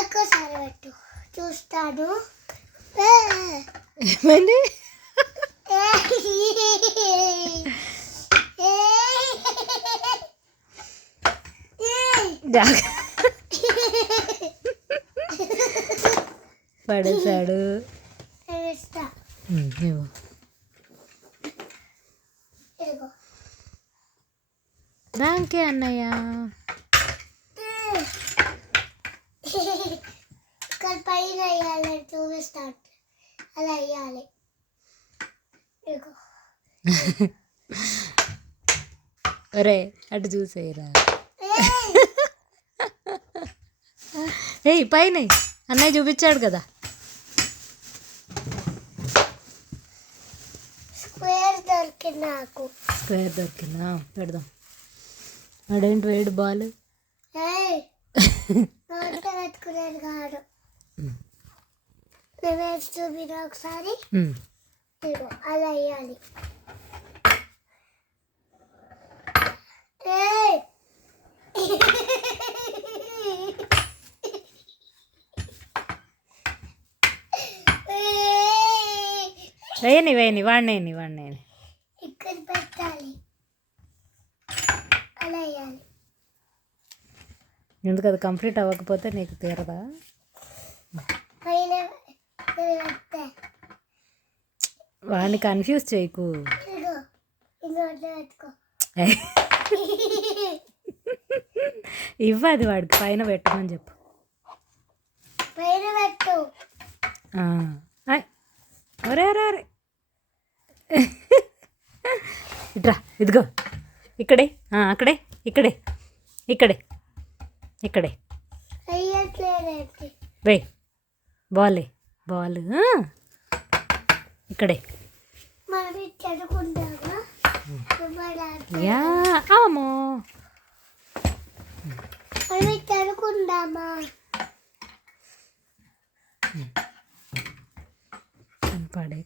ఎక్కువసారి పెట్టు చూస్తాను. ఏమైంది? పడేశాడు. థ్యాంక్యూ అన్నయ్య. ఇక్కడ పైన వేయాలి చూపిస్తాను, అలా వేయాలి. ఒరే అటు చూసేయరా. ఏయ్ పైన అన్నయ్య చూపించాడు కదా. స్క్వేర్ దొరికింది నాకు. స్క్వేర్ దొరికిందా? పెడదాం. అదేంటి వేడి బాల్ పెట్టుకునేది కాదు. నేను వేసి చూపిన ఒకసారి. అలా వేయాలి. వేయని వాడినేని ఇక్కడ పెట్టాలి, అలా వేయాలి. ఎందుకు అది కంప్లీట్ అవ్వకపోతే నీకు తీరదా? వాడిని కన్ఫ్యూజ్ చేయకు. ఇవ్వది వాడికి పైన పెట్టమని చెప్పు. పైన పెట్టు. అరే అరే అరే ఇట్రా, ఇదిగో ఇక్కడే, అక్కడే, ఇక్కడే, ఇక్కడే, ఇక్కడే వే బాల్ ఇక్కడే. యా ఆమో పడే